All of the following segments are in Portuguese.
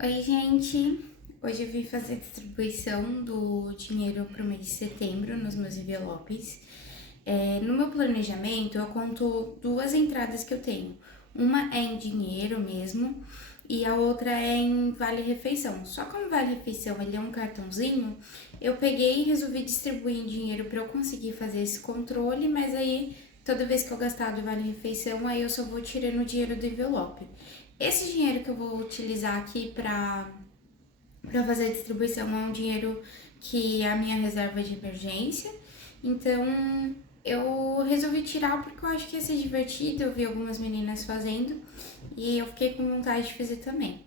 Oi, gente! Hoje eu vim fazer a distribuição do dinheiro para o mês de setembro nos meus envelopes. No meu planejamento, eu conto duas entradas que eu tenho. Uma é em dinheiro mesmo e a outra é em vale-refeição. Só como vale-refeição ele é um cartãozinho, eu peguei e resolvi distribuir em dinheiro para eu conseguir fazer esse controle, mas aí toda vez que eu gastar do vale-refeição, aí eu só vou tirando o dinheiro do envelope. Esse dinheiro que eu vou utilizar aqui para fazer a distribuição é um dinheiro que é a minha reserva de emergência. Então eu resolvi tirar porque eu acho que ia ser divertido. Eu vi algumas meninas fazendo e eu fiquei com vontade de fazer também.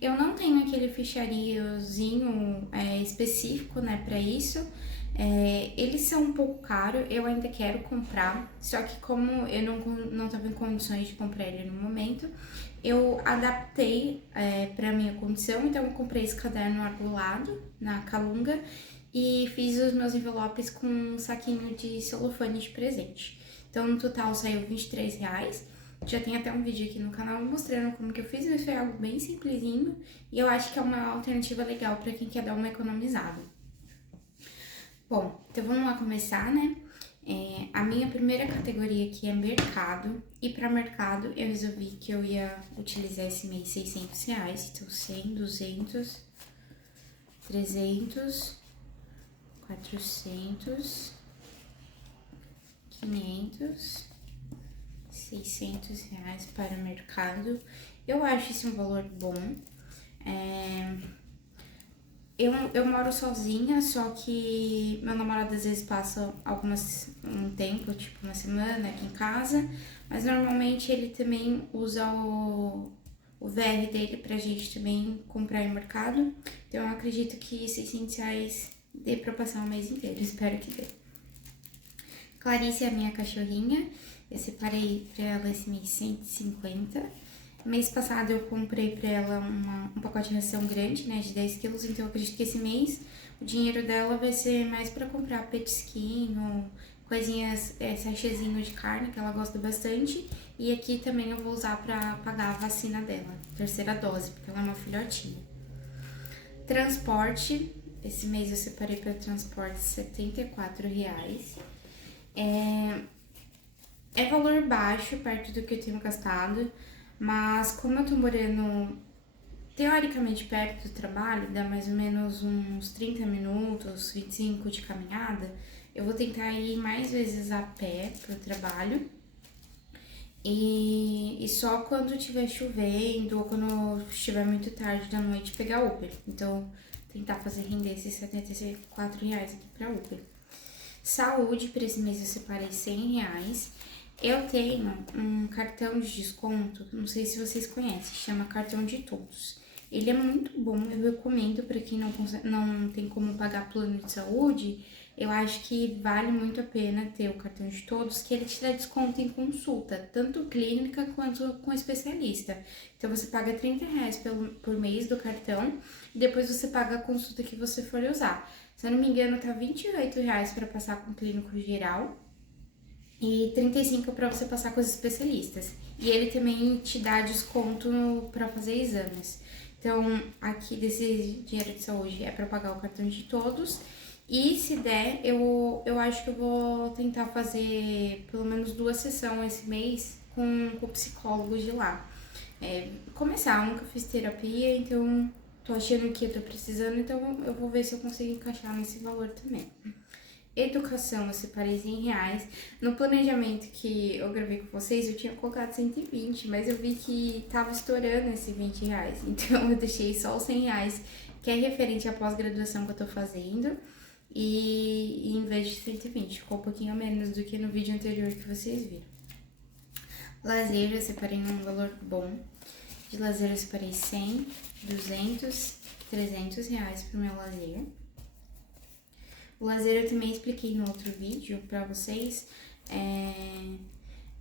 Eu não tenho aquele fichariozinho específico, né, para isso. Eles são um pouco caros, eu ainda quero comprar, só que como eu não tava em condições de comprar ele no momento, eu adaptei para minha condição, então eu comprei esse caderno argolado na Calunga e fiz os meus envelopes com um saquinho de celofane de presente. Então no total saiu R$ 23. Já tem até um vídeo aqui no canal mostrando como que eu fiz, mas foi algo bem simplesinho e eu acho que é uma alternativa legal para quem quer dar uma economizada. Bom, então vamos lá começar, né? A minha primeira categoria aqui é mercado, e para mercado eu resolvi que eu ia utilizar esse mês R$ 600, então 100, 200, 300, 400, 500, R$ 600 para o mercado. Eu acho esse um valor bom. Eu moro sozinha, só que meu namorado às vezes passa um tempo, tipo uma semana aqui em casa, mas normalmente ele também usa o VR dele pra gente também comprar em mercado. Então eu acredito que R$ 600 dê pra passar o mês inteiro, espero que dê. Clarice é a minha cachorrinha, eu separei pra ela esse mês 150. Mês passado eu comprei pra ela um pacote de ração grande, né, de 10 quilos, então eu acredito que esse mês o dinheiro dela vai ser mais pra comprar petisquinho, coisinhas, sachêzinho de carne, que ela gosta bastante. E aqui também eu vou usar pra pagar a vacina dela, terceira dose, porque ela é uma filhotinha. Transporte, esse mês eu separei para transporte R$ 74. É valor baixo, perto do que eu tenho gastado, mas como eu tô morando teoricamente perto do trabalho, dá mais ou menos uns 30 minutos, 25 de caminhada, eu vou tentar ir mais vezes a pé pro trabalho. E só quando estiver chovendo ou quando estiver muito tarde da noite pegar Uber. Então, tentar fazer render esses R$ 74 aqui pra Uber. Saúde, para esse mês eu separei R$ 100. Eu tenho um cartão de desconto, não sei se vocês conhecem, chama Cartão de Todos. Ele é muito bom, eu recomendo para quem não tem como pagar plano de saúde. Eu acho que vale muito a pena ter o cartão de todos, que ele te dá desconto em consulta, tanto clínica quanto com especialista. Então você paga R$ 30 por mês do cartão e depois você paga a consulta que você for usar. Se eu não me engano, tá R$ 28 para passar com o clínico geral e 35 para você passar com os especialistas. E ele também te dá desconto para fazer exames. Então, aqui desse dinheiro de saúde é para pagar o cartão de todos. E se der, eu acho que eu vou tentar fazer pelo menos 2 sessões esse mês com o psicólogo de lá. Começar, eu nunca fiz terapia, então tô achando que eu tô precisando, então eu vou ver se eu consigo encaixar nesse valor também. Educação, eu separei R$ 100. No planejamento que eu gravei com vocês, eu tinha colocado 120, mas eu vi que tava estourando esses R$ 20. Então eu deixei só os R$ 100, que é referente à pós-graduação que eu tô fazendo. E em vez de 120, ficou um pouquinho menos do que no vídeo anterior que vocês viram. Lazer, eu separei um valor bom. De lazer eu separei 100, 200, R$ 300 pro meu lazer. O lazer eu também expliquei no outro vídeo pra vocês.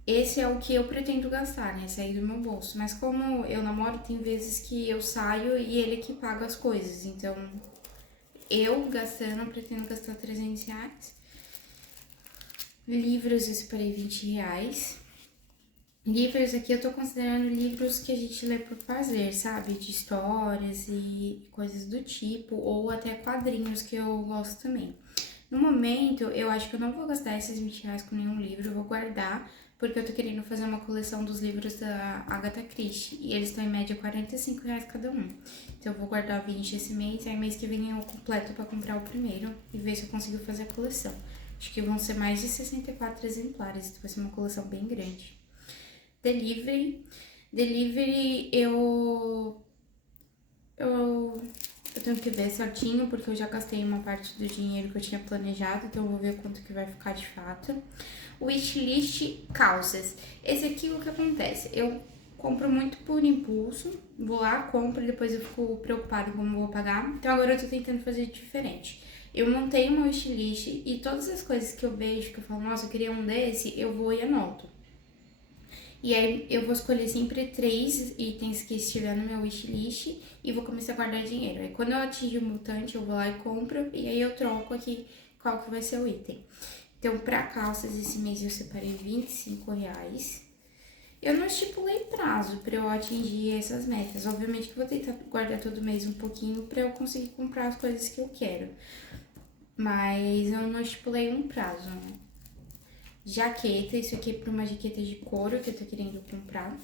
Esse é o que eu pretendo gastar, né? Sair do meu bolso. Mas como eu namoro, tem vezes que eu saio e ele que paga as coisas. Então, eu gastando, eu pretendo gastar R$ 300. Livros eu separei R$ 20. Livros aqui eu tô considerando livros que a gente lê por prazer, sabe? De histórias e coisas do tipo, ou até quadrinhos que eu gosto também. No momento, eu acho que eu não vou gastar esses R$ 20 com nenhum livro, eu vou guardar, porque eu tô querendo fazer uma coleção dos livros da Agatha Christie, e eles estão em média R$ 45 cada um. Então eu vou guardar 20 esse mês, aí mês que vem eu completo pra comprar o primeiro e ver se eu consigo fazer a coleção. Acho que vão ser mais de 64 exemplares, então vai ser uma coleção bem grande. Delivery. Delivery eu tenho que ver certinho, porque eu já gastei uma parte do dinheiro que eu tinha planejado, então eu vou ver quanto que vai ficar de fato. Wishlist calças. Esse aqui, o que acontece? Eu compro muito por impulso, vou lá, compro e depois eu fico preocupada como eu vou pagar. Então agora eu tô tentando fazer diferente. Eu montei uma wishlist e todas as coisas que eu vejo, que eu falo, nossa, eu queria um desse, eu vou e anoto. E aí eu vou escolher sempre 3 itens que estiver no meu wishlist e vou começar a guardar dinheiro. Aí quando eu atingir o montante, eu vou lá e compro e aí eu troco aqui qual que vai ser o item. Então, pra calças, esse mês eu separei R$ 25. Eu não estipulei prazo pra eu atingir essas metas. Obviamente que eu vou tentar guardar todo mês um pouquinho pra eu conseguir comprar as coisas que eu quero. Mas eu não estipulei um prazo, né? Jaqueta, isso aqui é pra uma jaqueta de couro que eu tô querendo comprar.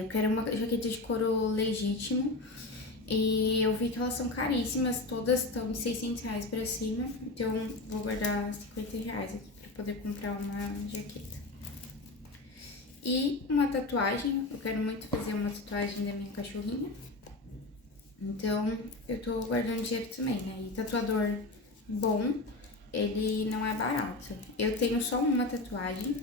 Eu quero uma jaqueta de couro legítimo. E eu vi que elas são caríssimas, todas estão de R$ 600 pra cima. Então vou guardar R$ 50 aqui pra poder comprar uma jaqueta. E uma tatuagem, eu quero muito fazer uma tatuagem da minha cachorrinha. Então eu tô guardando dinheiro também, né? E tatuador bom, ele não é barato. Eu tenho só uma tatuagem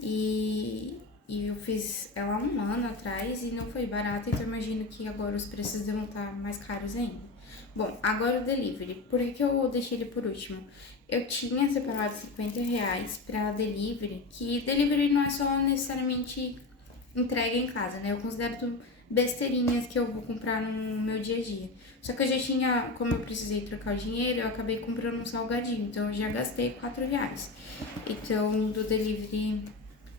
e eu fiz ela há um ano atrás e não foi barata, então eu imagino que agora os preços devem estar mais caros ainda. Bom, agora o delivery. Por que eu deixei ele por último? Eu tinha separado R$ 50 pra delivery, que delivery não é só necessariamente entrega em casa, né? Eu considero besteirinhas que eu vou comprar no meu dia a dia. Só que eu já tinha, como eu precisei trocar o dinheiro, eu acabei comprando um salgadinho, então eu já gastei R$ 4. Então, do delivery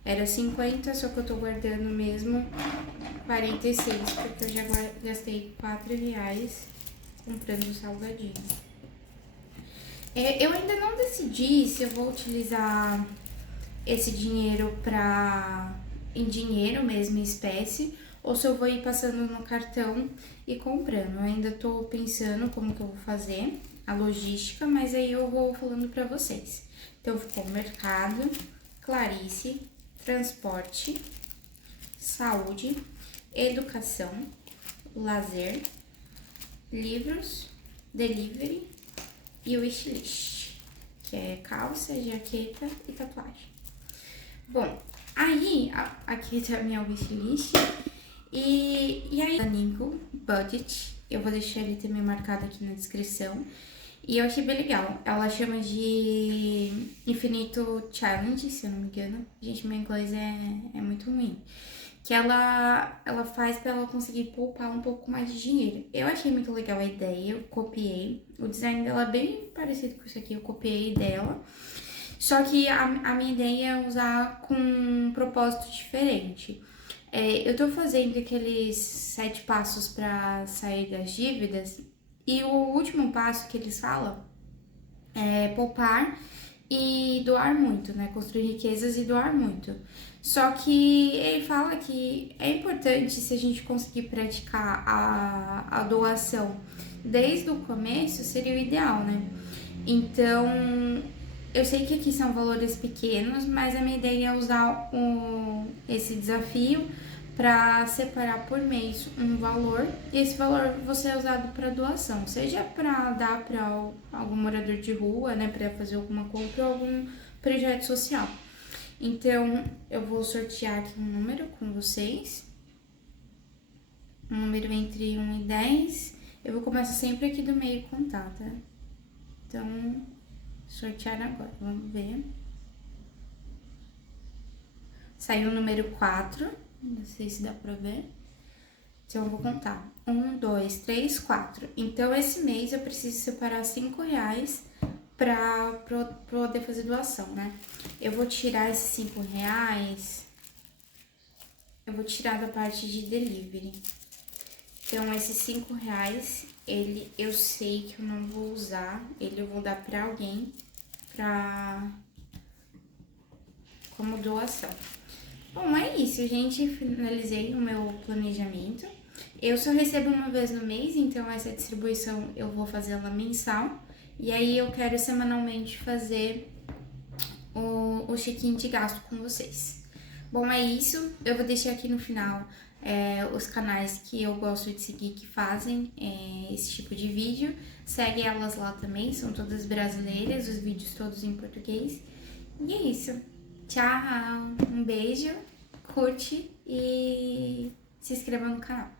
era 50, só que eu tô guardando mesmo 46, porque eu já gastei R$ 4 comprando o salgadinho. Eu ainda não decidi se eu vou utilizar esse dinheiro em dinheiro mesmo, em espécie, ou se eu vou ir passando no cartão e comprando. Eu ainda tô pensando como que eu vou fazer a logística, mas aí eu vou falando pra vocês. Então ficou mercado, Clarice, transporte, saúde, educação, lazer, livros, delivery e wishlist, que é calça, jaqueta e tatuagem. Bom, aí aqui tá a minha wishlist e aí da Nico Budget, eu vou deixar ele também marcado aqui na descrição. E eu achei bem legal. Ela chama de Infinito Challenge, se eu não me engano. Gente, meu inglês é muito ruim. Que ela faz pra ela conseguir poupar um pouco mais de dinheiro. Eu achei muito legal a ideia, eu copiei. O design dela é bem parecido com isso aqui, eu copiei dela. Só que a minha ideia é usar com um propósito diferente. Eu tô fazendo aqueles 7 passos pra sair das dívidas. E o último passo que eles falam é poupar e doar muito, né? Construir riquezas e doar muito. Só que ele fala que é importante, se a gente conseguir praticar a doação desde o começo, seria o ideal, né? Então, eu sei que aqui são valores pequenos, mas a minha ideia é usar esse desafio para separar por mês um valor e esse valor você é usado para doação, seja para dar para algum morador de rua, né, para fazer alguma compra ou algum projeto social. Então, eu vou sortear aqui um número com vocês, um número entre 1 e 10. Eu vou começar sempre aqui do meio contar, tá? Então, sortear agora, vamos ver. Saiu o número 4, não sei se dá pra ver. Então, eu vou contar. 1, 2, 3, 4. Então, esse mês eu preciso separar R$ 5 pra poder fazer doação, né? Eu vou tirar esses R$ 5 eu vou tirar da parte de delivery. Então, esses R$5, eu sei que eu não vou usar, eu vou dar pra alguém, como doação. Bom, é isso, gente, finalizei o meu planejamento. Eu só recebo uma vez no mês, então essa distribuição eu vou fazer ela mensal. E aí eu quero semanalmente fazer o check-in de gasto com vocês. Bom, é isso. Eu vou deixar aqui no final os canais que eu gosto de seguir que fazem esse tipo de vídeo. Segue elas lá também, são todas brasileiras, os vídeos todos em português. E é isso. Tchau! Um beijo, curte e se inscreva no canal.